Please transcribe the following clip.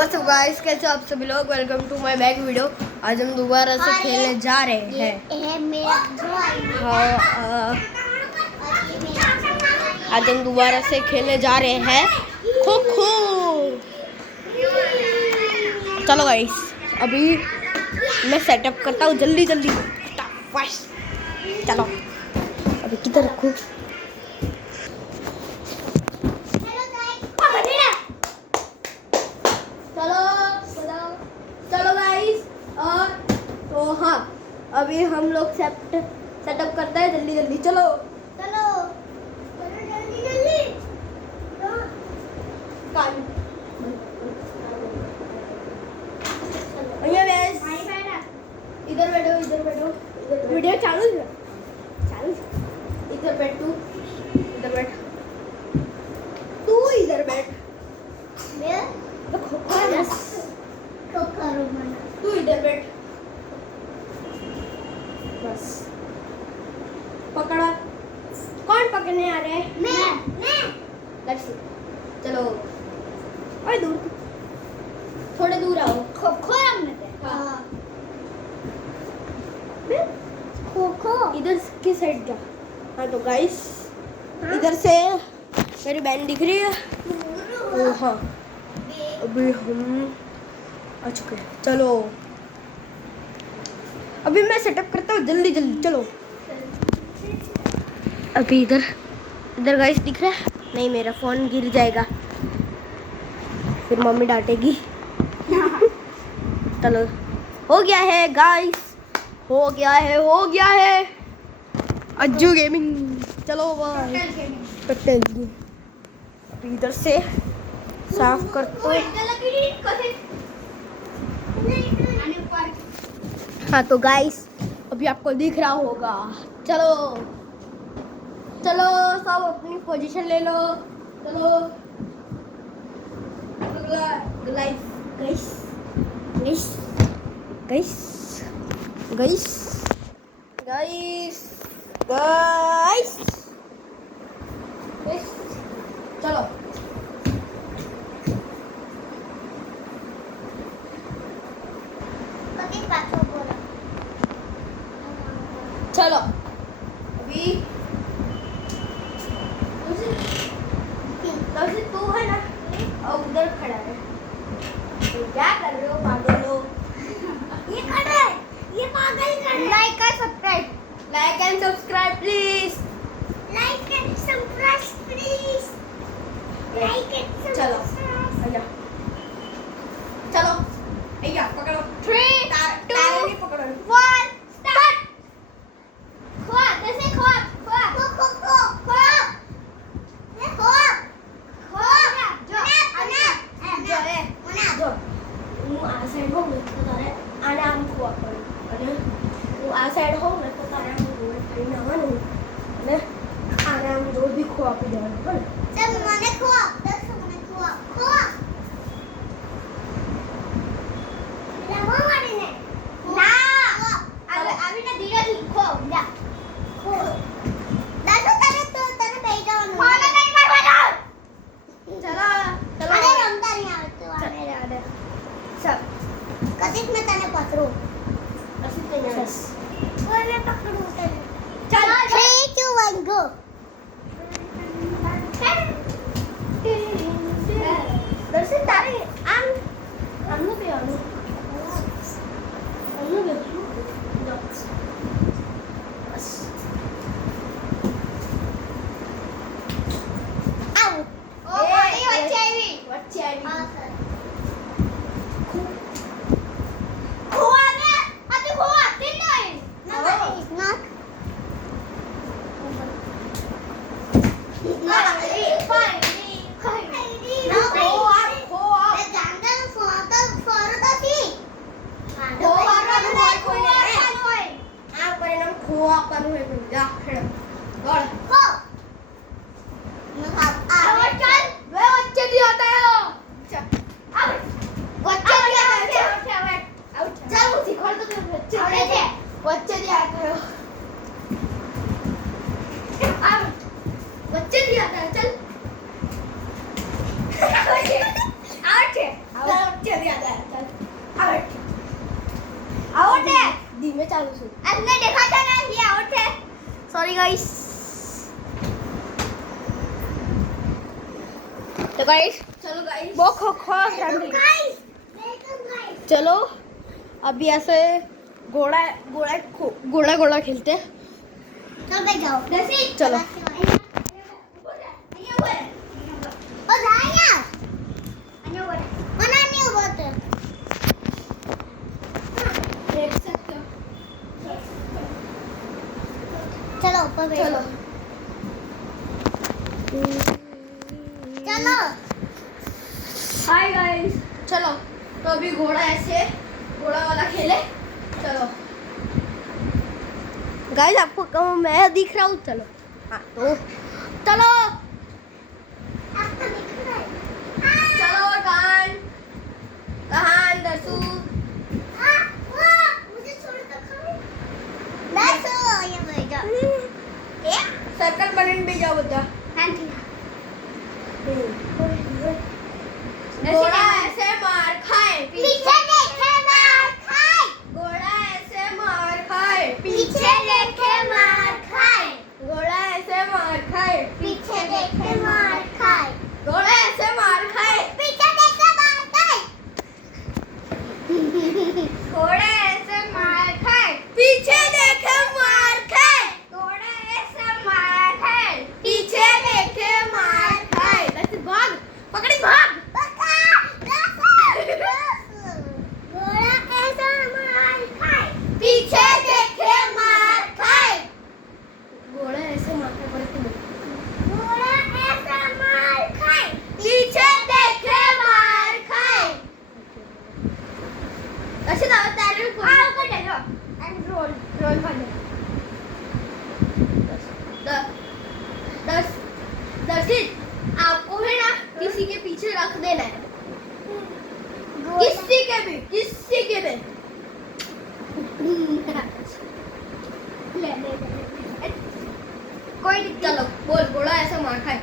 What's up guys, कैसे हो आप सभी लोग। Welcome to my back video. आज हम दोबारा से खेलने जा रहे हैं। आज हम दोबारा से खेलने जा रहे हैं खो खो। चलो गाइस, अभी मैं सेटअप करता हूँ जल्दी जल्दी। चलो अभी किधर रखूँ। चलो गाइस, और तो हाँ, अभी हम लोग सेटअप करते हैं जल्दी जल्दी। चलो चलो जल्दी जल्दी। इधर बैठो वीडियो चालू है। इधर बैठ, तू इधर बैठ। तू इधर बैठ बस। पकड़ा, कौन पकड़ने आ रहे हैं? मैं। चलो और दूर, थोड़े दूर आओ। खो इधर की साइड जा। हाँ तो गाइस, इधर से मेरी बहन दिख रही है। ओ हाँ, अभी हम आ चुके हैं। चलो अभी मैं सेटअप करता हूँ जल्दी जल्दी। चलो अभी इधर गाइस दिख रहा है? नहीं, मेरा फोन गिर जाएगा, फिर मम्मी डांटेगी। चलो, हो गया है गाइस, हो गया है अज्जू गेमिंग। चलो करते हैं। अभी इधर से साफ करते। हाँ तो गाइस, अभी आपको दिख रहा होगा। चलो सब अपनी पोजीशन ले लो। चलो गाइस चलो चलो अभी तू है ना, और उधर खड़ा है। तो क्या कर रहे हो पागल लोग? ये खड़ा है, ये पागल कर रहा है। Like and subscribe please. चलो भैया पकड़ो। 3 2 पकड़ो। 1 स्टार्ट। खो जैसे खो હું આ સાઈડ હોઉં ને તો તારે આને આમ ખોવા પડે, અને હું આ સાઈડ હોઉં ને તો તારે આમ ગોળ થઈને આવવાનું, અને આને આમ જોર બી ખોવા આપી દેવાનું પણ. चल મને ખો રમો મારીને ના આવીને ધીરેથી ખો જા ખો દાદુ તને બેઈ જવાનું મને નહીં મારવાનો. ચલો અરે રમતા નહીં આવતું આને સબ કદીક મેં તને પકડું અસી તને ઓરે પકડું તને. ચાલ 3 2 1 ગો. દર્શન તારે આમનું કહેવાનું. चल याद आया चल आउट आउट है धीमे चालू से आपने देखा था ना ये आउट है सॉरी गाइस तो गाइस चलो गाइस वो kho kho guys welcome guys चलो अभी ऐसे घोड़ा घोड़ा घोड़ा घोड़ा खेलते हैं चल बैठ जाओ जैसे चलो। चलो ऊपर बैठो चलो चलो हाय गाइस चलो तो अभी घोड़ा ऐसे घोड़ा वाला खेले चलो गाइस आपको कहूँ मैं दिख रहा हूँ चलो हाँ तो चलो आपको दिख रहा है चलो कान कहान दसू मुझे छोड़ दो बस ये बैठ जाओ ये सर्कल बनने भी जाओ बता घोड़ा ऐसे मार खाए पीछे देखे मार खाए घोड़ा ऐसे मार खाए पीछे देखे मार खाए घोड़ा ऐसे मार खाए पीछे देखे मार खाए घोड़ा ऐसे मार खाए पीछे देखे मार खाए घोड़ा ऐसे मार खाए पीछे देखे मार खाए घोड़ा ऐसे मार खाए पीछे देखे मार खाए बस भाग पकड़ी भाग घोड़ा ऐसा मार खाए पीछे देखे मार खाए घोड़ा ऐसे मार खाए बड़े घोड़ा ऐसा मार खाए पीछे देखे मार खाए ऐसे ना तारे को हाँ ऊपर देखो एंड रोल रोल कर दस दर्शित आपको है ना किसी के पीछे रख देना है किसी के भी ले ले कोई चलो बोल घोड़ा ऐसा मार खाए